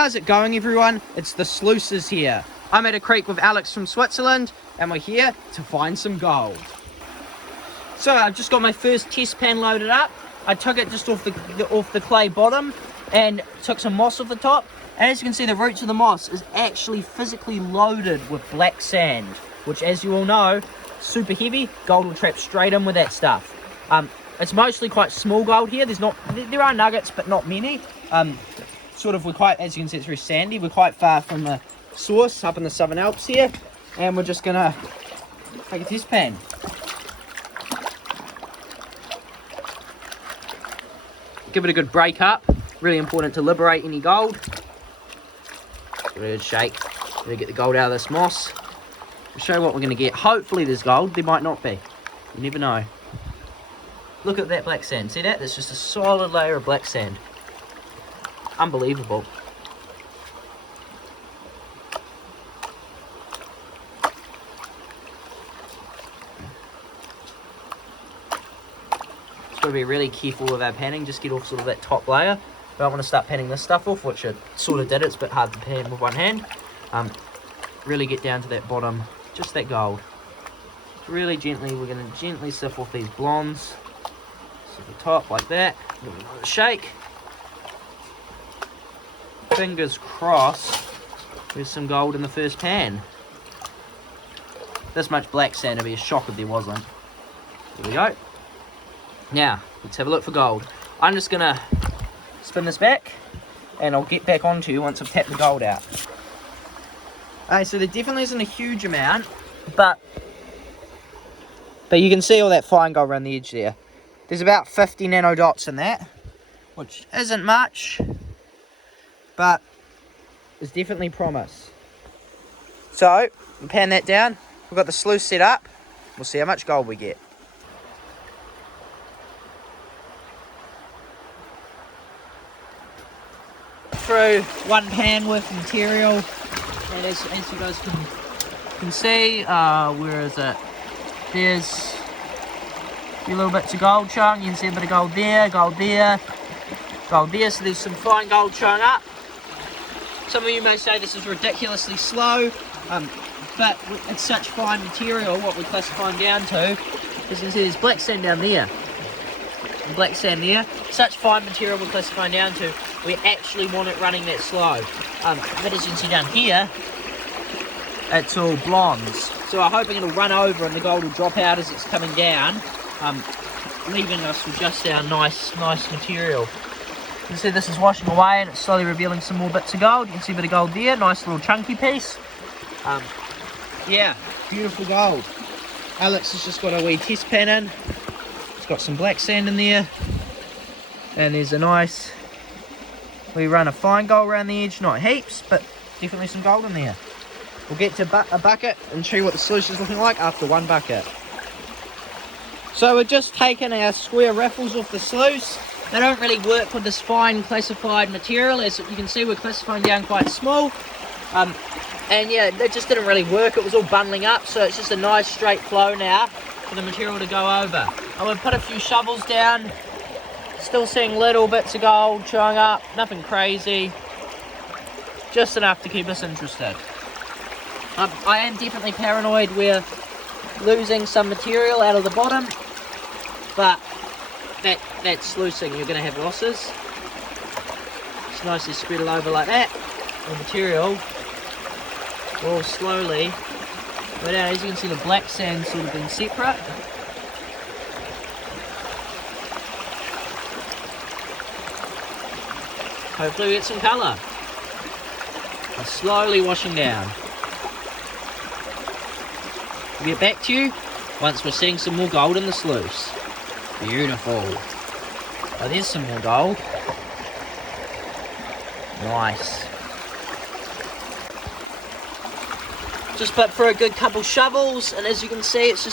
How's it going, everyone? It's the sluices here. I'm at a creek with Alex from Switzerland, and we're here to find some gold. So I've just got my first test pan loaded up. I took it just off the clay bottom and took some moss off the top. And as you can see, the roots of the moss is actually physically loaded with black sand, which, as you all know, super heavy. Gold will trap straight in with that stuff. It's mostly quite small gold here. There are nuggets, but not many. We're quite, as you can see, it's very sandy. We're quite far from the source up in the Southern Alps here, and we're just gonna take a test pan. Give it a good break up. Really important to liberate any gold. Give it a good shake. Really get the gold out of this moss. I'll show you what we're gonna get. Hopefully there's gold. There might not be. You never know. Look at that black sand. See that? There's just a solid layer of black sand. Unbelievable. Just got to be really careful with our panning. Just get off sort of that top layer. Don't want to start panning this stuff off, which I sort of did. It's a bit hard to pan with one hand. Really get down to that bottom, just that gold. Really gently, we're going to gently sift off these blondes. So the top like that. Give it another shake. Fingers crossed there's some gold in the first pan. This much black sand would be a shock if there wasn't. There we go. Now, let's have a look for gold. I'm just going to spin this back and I'll get back onto you once I've tapped the gold out. Alright, so there definitely isn't a huge amount, but you can see all that fine gold around the edge there. There's about 50 nano dots in that, which isn't much, but there's definitely promise. So, we'll pan that down. We've got the sluice set up. We'll see how much gold we get. Through one pan with material, and as you guys can see, where is it? There's a few little bits of gold showing. You can see a bit of gold there, gold there, gold there. So there's some fine gold showing up. Some of you may say this is ridiculously slow, but it's such fine material. What we're classifying down to, as you can see, there's black sand down there, and black sand there. Such fine material we're classifying down to, we actually want it running that slow. But as you can see down here, it's all blondes. So I'm hoping it'll run over and the gold will drop out as it's coming down, leaving us with just our nice material. You can see this is washing away and it's slowly revealing some more bits of gold. You can see a bit of gold there, nice little chunky piece. Yeah, beautiful gold. Alex has just got a wee test pan in. It's got some black sand in there. And there's a nice, we run a fine gold around the edge, not heaps, but definitely some gold in there. We'll get to a bucket and show you what the sluice is looking like after one bucket. So we're just taking our square riffles off the sluice. They don't really work with this fine classified material. As you can see, we're classifying down quite small. And yeah, it just didn't really work. It was all bundling up, so it's just a nice straight flow now for the material to go over. I'm going to put a few shovels down. Still seeing little bits of gold showing up. Nothing crazy. Just enough to keep us interested. I am definitely paranoid we're losing some material out of the bottom, but that's sluicing, you're going to have losses. Just nicely spread it over like that. The material will slowly go down. As you can see, the black sand sort of been separate. Hopefully we get some colour. And slowly washing down. We'll get back to you once we're seeing some more gold in the sluice. Beautiful. Oh, there's some more gold. Nice. Just put through a good couple shovels, and as you can see, it's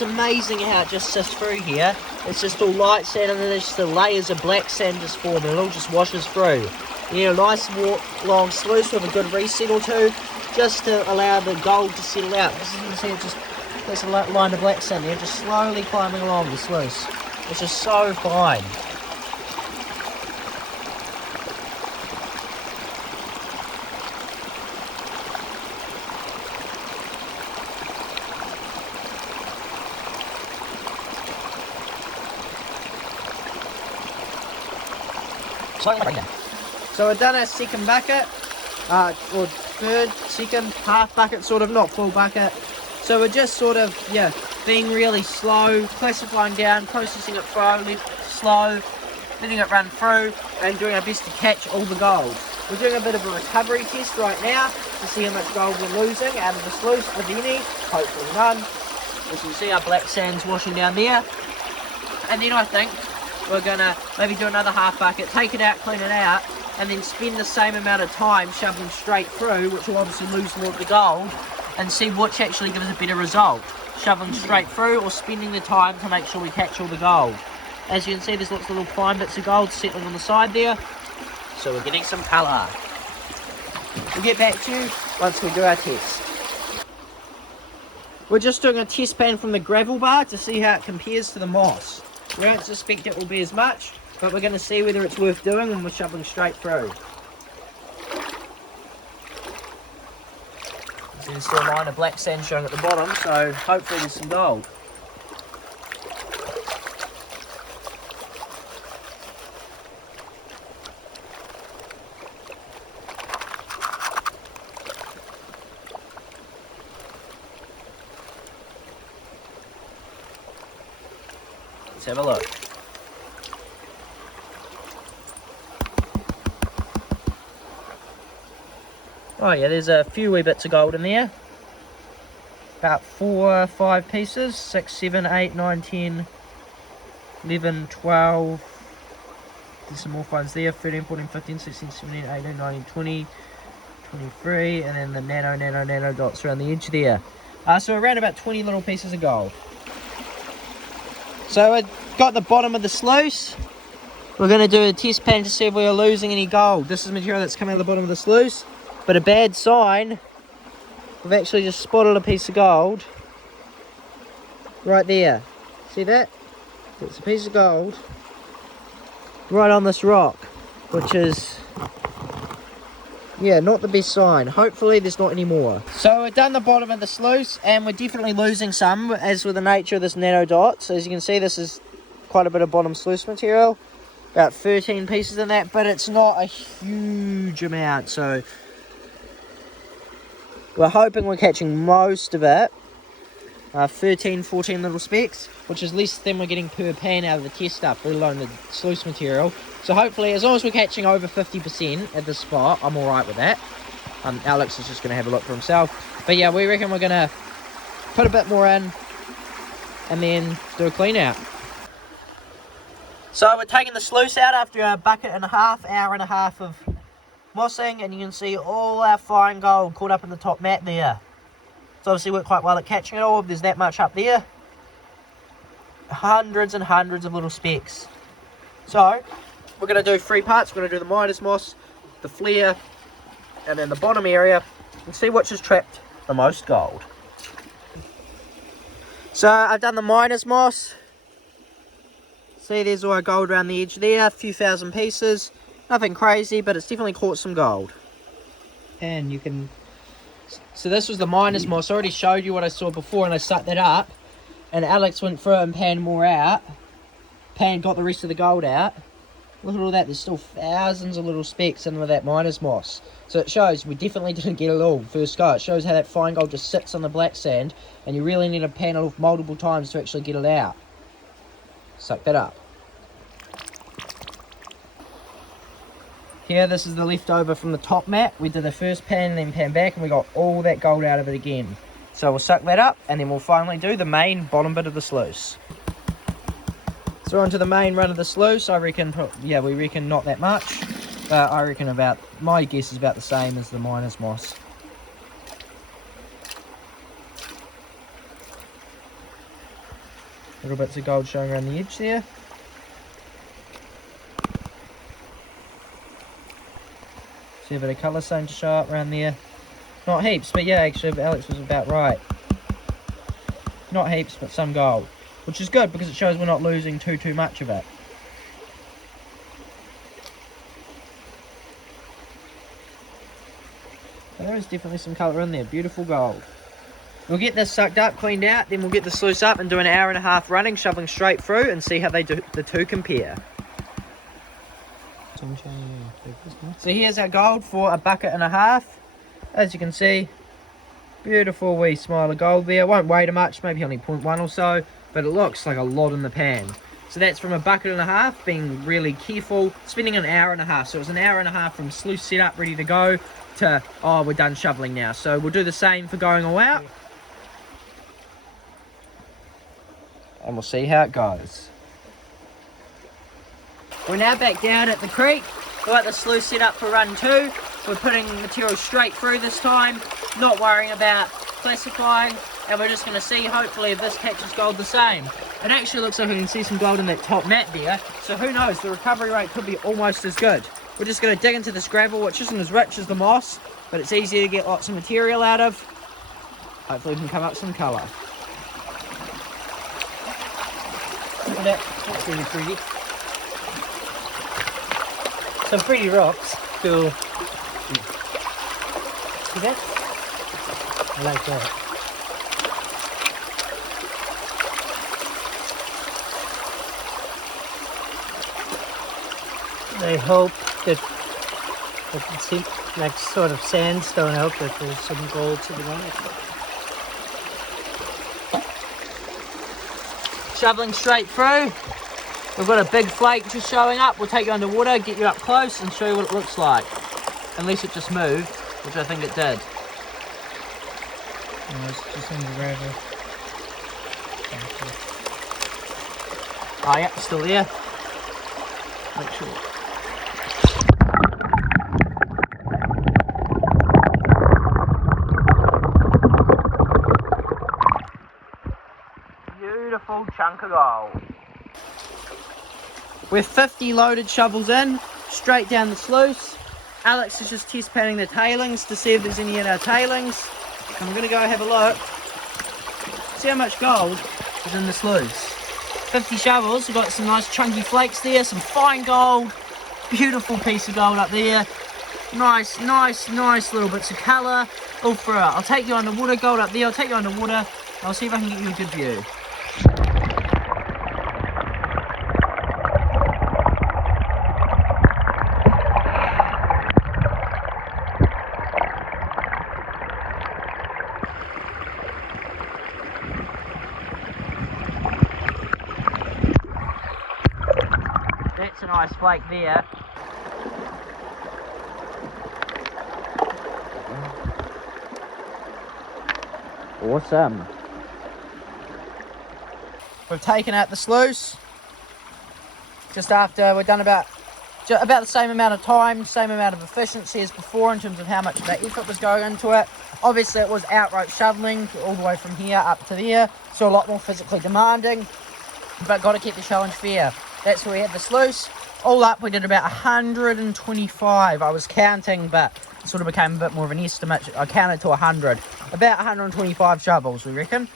amazing how it just sifts through here. It's just all light sand, and then there's just the layers of black sand just form, and it all just washes through. Yeah, a nice long sluice with a good reset or two, just to allow the gold to settle out. As you can see, there's a line of black sand there, just slowly climbing along the sluice. It's just so fine. So we've done our second bucket, or third, second, half bucket, sort of, not full bucket. So we're just sort of, yeah, being really slow, classifying down, processing it slow, letting it run through, and doing our best to catch all the gold. We're doing a bit of a recovery test right now to see how much gold we're losing out of the sluice, if any, hopefully none. As you can see, our black sand's washing down there. And then I think we're gonna maybe do another half bucket, take it out, clean it out, and then spend the same amount of time shoveling straight through, which will obviously lose more of the gold, and see which actually gives a better result. Shoveling straight through or spending the time to make sure we catch all the gold. As you can see, there's lots of little fine bits of gold settling on the side there. So we're getting some colour. We'll get back to you once we do our test. We're just doing a test pan from the gravel bar to see how it compares to the moss. We don't suspect it will be as much, but we're going to see whether it's worth doing when we're shoveling straight through. There's still a line of black sand showing at the bottom, so hopefully there's some gold. Let's have a look. Oh yeah, there's a few wee bits of gold in there. About 4 or 5 pieces. 6, 7, 8, 9, 10, 11, 12. There's some more ones there. 13, 14, 15, 16, 17, 18, 19, 20, 23. And then the nano dots around the edge there. So around about 20 little pieces of gold. So I got the bottom of the sluice. We're going to do a test pan to see if we are losing any gold. This is material that's coming out of the bottom of the sluice. But a bad sign, we've actually just spotted a piece of gold right there. See that? It's a piece of gold right on this rock, which is, yeah, not the best sign. Hopefully there's not any more. So we've done the bottom of the sluice and we're definitely losing some, as with the nature of this nano dot. So as you can see, this is quite a bit of bottom sluice material, about 13 pieces in that, but it's not a huge amount. So we're hoping we're catching most of it. 13, 14 little specks, which is less than we're getting per pan out of the test stuff, let alone the sluice material. So hopefully, as long as we're catching over 50% at this spot, I'm alright with that. Alex is just going to have a look for himself. But yeah, we reckon we're going to put a bit more in and then do a clean out. So we're taking the sluice out after a bucket and a half, hour and a half of mossing, and you can see all our fine gold caught up in the top mat there. It's obviously worked quite well at catching it all. There's that much up there. Hundreds and hundreds of little specks. So we're going to do 3 parts. We're going to do the minus moss, the flare, and then the bottom area, and see which has trapped the most gold. So I've done the minus moss. See, there's all our gold around the edge there, a few thousand pieces. Nothing crazy, but it's definitely caught some gold. And you can... So this was the minus moss. I already showed you what I saw before, and I sucked that up. And Alex went through it and panned more out. Got the rest of the gold out. Look at all that. There's still thousands of little specks in with that minus moss. So it shows we definitely didn't get it all first go. It shows how that fine gold just sits on the black sand, and you really need to pan it off multiple times to actually get it out. Suck that up. Here, this is the leftover from the top mat. We did the first pan, then pan back, and we got all that gold out of it again. So we'll suck that up, and then we'll finally do the main bottom bit of the sluice. So onto the main run of the sluice. I reckon, yeah, we reckon not that much. But I reckon about, my guess is about the same as the minus moss. Little bits of gold showing around the edge there. See a bit of colour starting to show up around there. Not heaps, but yeah, actually Alex was about right. Not heaps, but some gold. Which is good because it shows we're not losing too much of it. There is definitely some colour in there. Beautiful gold. We'll get this sucked up, cleaned out, then we'll get the sluice up and do an hour and a half running, shoveling straight through, and see how the two compare. So here's our gold for $1.50. As you can see, beautiful wee smile of gold there. Won't weigh too much, maybe only 0.1 or so, but it looks like a lot in the pan. So that's from $1.50, being really careful, spending an hour and a half. So it was an hour and a half from sluice setup, ready to go, to, oh, we're done shoveling now. So we'll do the same for going all out. And we'll see how it goes. We're now back down at the creek. We've got the sluice set up for run 2. We're putting material straight through this time, not worrying about classifying, and we're just going to see hopefully if this catches gold the same. It actually looks like we can see some gold in that top mat there, so who knows, the recovery rate could be almost as good. We're just going to dig into this gravel, which isn't as rich as the moss, but it's easy to get lots of material out of. Hopefully we can come up with some colour. Look at that, that's really pretty. Some pretty rocks. Cool. See that? I like that. I hope that it seems like sort of sandstone. I hope that there's some gold to the right. Shoveling straight through. We've got a big flake just showing up. We'll take you underwater, get you up close and show you what it looks like. Unless it just moved, which I think it did. No, it's just in the gravel. Oh yeah, still there. Make sure. Beautiful chunk of gold. We're 50 loaded shovels in, straight down the sluice. Alex is just test panning the tailings to see if there's any in our tailings. And we're going to go have a look, see how much gold is in the sluice. 50 shovels, we've got some nice chunky flakes there, some fine gold, beautiful piece of gold up there. Nice little bits of colour all throughout. I'll take you underwater, gold up there, I'll take you underwater, I'll see if I can get you a good view. That's a nice flake there. Awesome. We've taken out the sluice just after we've done about the same amount of time, same amount of efficiency as before in terms of how much of that effort was going into it. Obviously it was outright shoveling all the way from here up to there, so a lot more physically demanding, but got to keep the challenge fair. That's where we had the sluice. All up we did about 125. I was counting, but it sort of became a bit more of an estimate. I counted to 100. About 125 shovels, we reckon.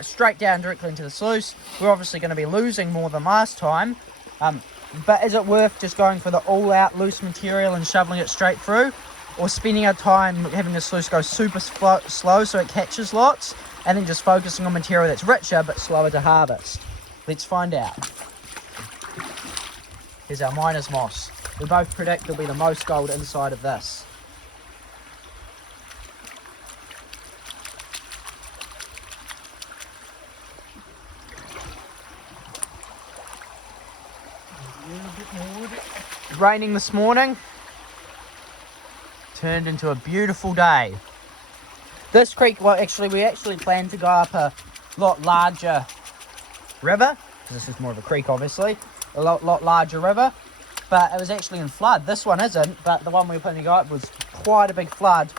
Straight down directly into the sluice. We're obviously going to be losing more than last time. But is it worth just going for the all-out loose material and shoveling it straight through? Or spending our time having the sluice go super slow so it catches lots, and then just focusing on material that's richer but slower to harvest? Let's find out. Here's our miner's moss. We both predict there'll be the most gold inside of this. It's raining this morning. Turned into a beautiful day. This creek, well, we actually planned to go up a lot larger river, because this is more of a creek, obviously. A lot larger river, but it was actually in flood. This one isn't, but the one we were planning to go up was quite a big flood,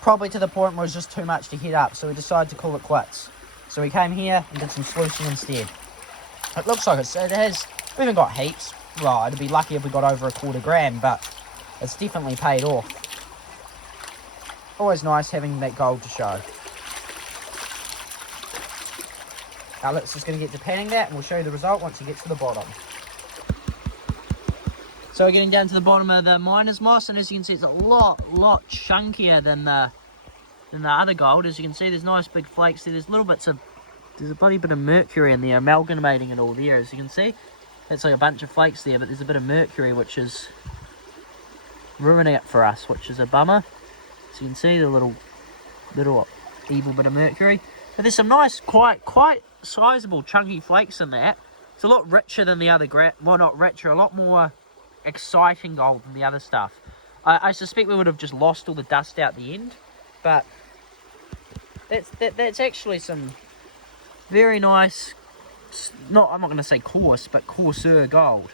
probably to the point where it was just too much to head up, so we decided to call it quits. So we came here and did some sluicing instead. It looks like it has, we haven't got heaps. Well, it'd be lucky if we got over a 1/4 gram, but it's definitely paid off. Always nice having that gold to show. Alex is going to get to panning that, and we'll show you the result once he gets to the bottom. So we're getting down to the bottom of the miner's moss, and as you can see, it's a lot chunkier than the other gold. As you can see, there's nice big flakes there. There's little bits of, there's a bloody bit of mercury in there, amalgamating it all there, as you can see. That's like a bunch of flakes there, but there's a bit of mercury which is ruining it for us, which is a bummer. So you can see the little evil bit of mercury. But there's some nice, quite sizable, chunky flakes in that. It's a lot richer than the other well, not richer, a lot more exciting gold than the other stuff. I suspect we would have just lost all the dust out the end, but that's actually some very nice, I'm not going to say coarse, but coarser gold.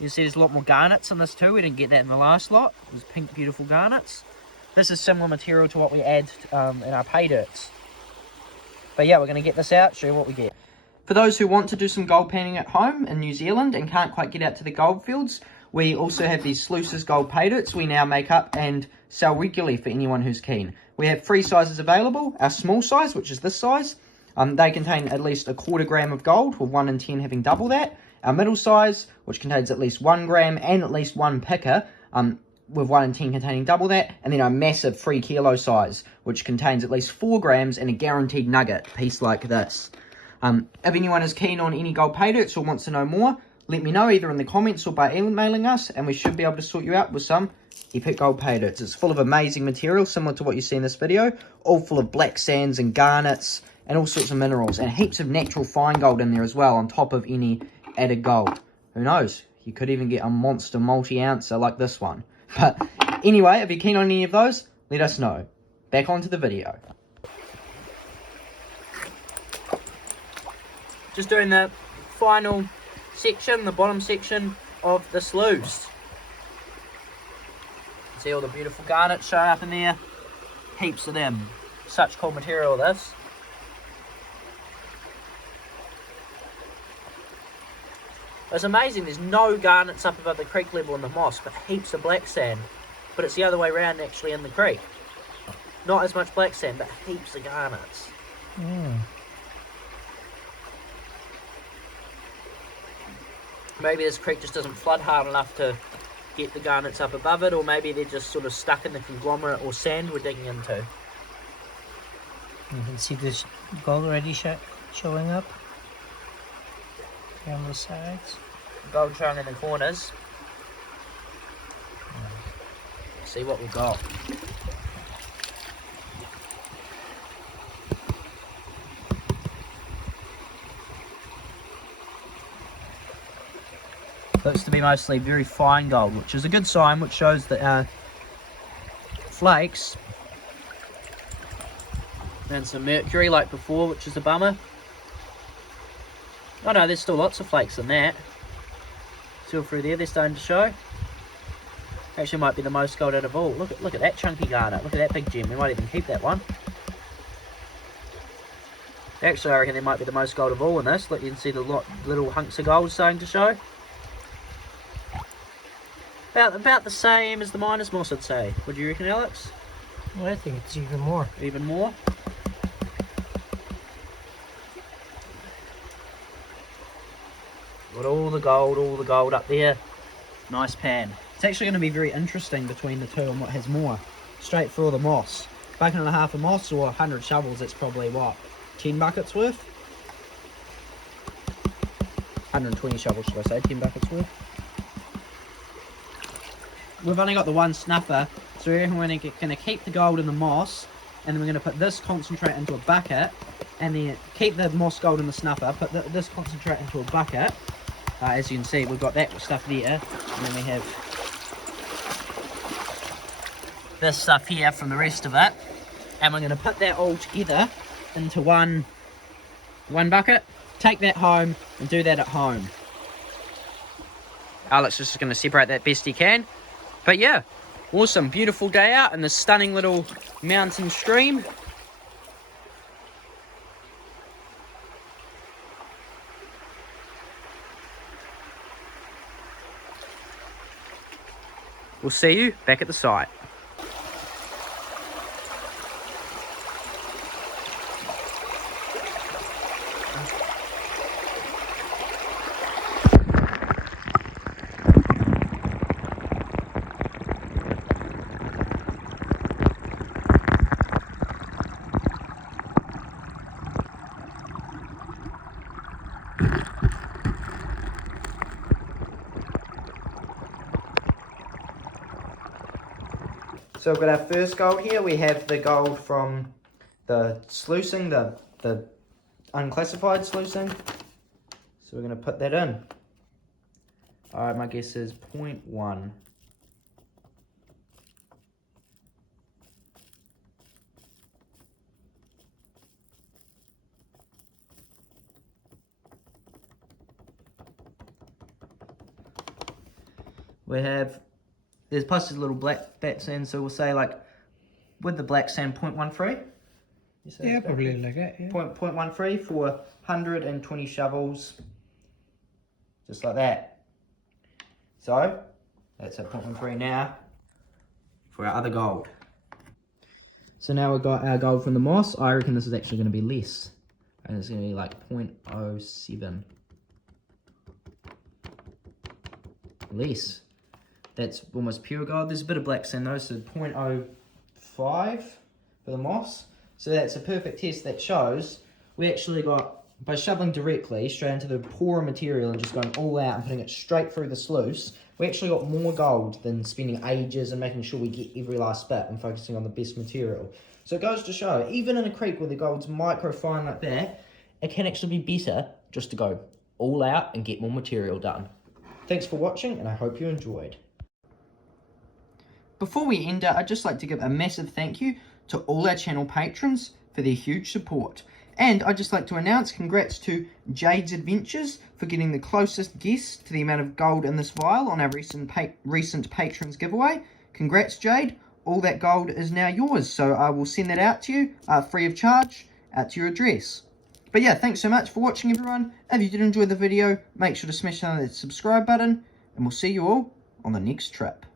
You see there's a lot more garnets in this too. We didn't get that in the last lot. It was pink, beautiful garnets. This is similar material to what we add in our pay dirts. But yeah, we're going to get this out, show you what we get. For those who want to do some gold panning at home in New Zealand and can't quite get out to the gold fields, we also have these sluices gold pay dirts we now make up and sell regularly for anyone who's keen. We have 3 sizes available. Our small size, which is this size, they contain at least 1/4 gram of gold, with 1 in 10 having double that. Our middle size, which contains at least 1 gram and at least 1 picker, with 1 in 10 containing double that. And then our massive 3 kilo size, which contains at least 4 grams and a guaranteed nugget piece like this. If anyone is keen on any gold pay dirts or wants to know more, let me know either in the comments or by emailing us, and we should be able to sort you out with some epic gold pay dirts. It's full of amazing material, similar to what you see in this video, all full of black sands and garnets and all sorts of minerals, and heaps of natural fine gold in there as well, on top of any added gold. Who knows? You could even get a monster multi-ouncer like this one. But anyway, if you're keen on any of those, let us know. Back onto the video. Just doing the final section, the bottom section of the sluice. See all the beautiful garnets showing up in there. Heaps of them. Such cool material, this. It's amazing, there's no garnets up above the creek level in the moss, but heaps of black sand. But it's the other way around actually in the creek. Not as much black sand, but heaps of garnets. Maybe this creek just doesn't flood hard enough to get the garnets up above it, or maybe they're just sort of stuck in the conglomerate or sand we're digging into. You can see this gold already showing up on the sides. Gold showing in the corners. See what we've got. Looks to be mostly very fine gold, which is a good sign, which shows that our flakes and some mercury like before, which is a bummer. Oh no, there's still lots of flakes in that. Still through there, they're starting to show. Actually might be the most gold out of all. Look at that chunky garnet. Look at that big gem. We might even keep that one. Actually, I reckon there might be the most gold of all in this. Look, you can see the little hunks of gold starting to show. About the same as the miners moss, I'd say. Would you reckon, Alex? Well, I think it's even more. Even more? Got all the gold up there. Nice pan. It's actually going to be very interesting between the two and what has more. Straight for all the moss. Bucket and a half of moss or 100 shovels, that's probably what? 10 buckets worth? 120 shovels, should I say, 10 buckets worth. We've only got the one snuffer, so we reckon we're going to keep the gold in the moss, and then we're going to put this concentrate into a bucket, and then keep the moss gold in the snuffer, put this concentrate into a bucket. As you can see, we've got that stuff there, and then we have this stuff here from the rest of it, and we're going to put that all together into one bucket, take that home, and do that at home. Alex is just going to separate that best he can. But yeah, awesome, beautiful day out in this stunning little mountain stream. We'll see you back at the site. So we've got our first gold here. We have the gold from the sluicing, the unclassified sluicing. So we're going to put that in. Alright, my guess is 0.1. We have, there's plus a little black sand, so we'll say like, with the black sand, 0.13. Yeah, probably like that, yeah. 0.13 for 120 shovels, just like that. So, that's at 0.13 now for our other gold. So now we've got our gold from the moss. I reckon this is actually going to be less. And it's going to be like 0.07. Less. That's almost pure gold. There's a bit of black sand though, so 0.05 for the moss. So that's a perfect test that shows we actually got, by shoveling directly straight into the poorer material and just going all out and putting it straight through the sluice, we actually got more gold than spending ages and making sure we get every last bit and focusing on the best material. So it goes to show, even in a creek where the gold's micro fine like that, it can actually be better just to go all out and get more material done. Thanks for watching, and I hope you enjoyed. Before we end it, I'd just like to give a massive thank you to all our channel patrons for their huge support. And I'd just like to announce congrats to Jade's Adventures for getting the closest guess to the amount of gold in this vial on our recent patrons giveaway. Congrats, Jade. All that gold is now yours, so I will send that out to you free of charge out to your address. But yeah, thanks so much for watching, everyone. If you did enjoy the video, make sure to smash down that subscribe button, and we'll see you all on the next trip.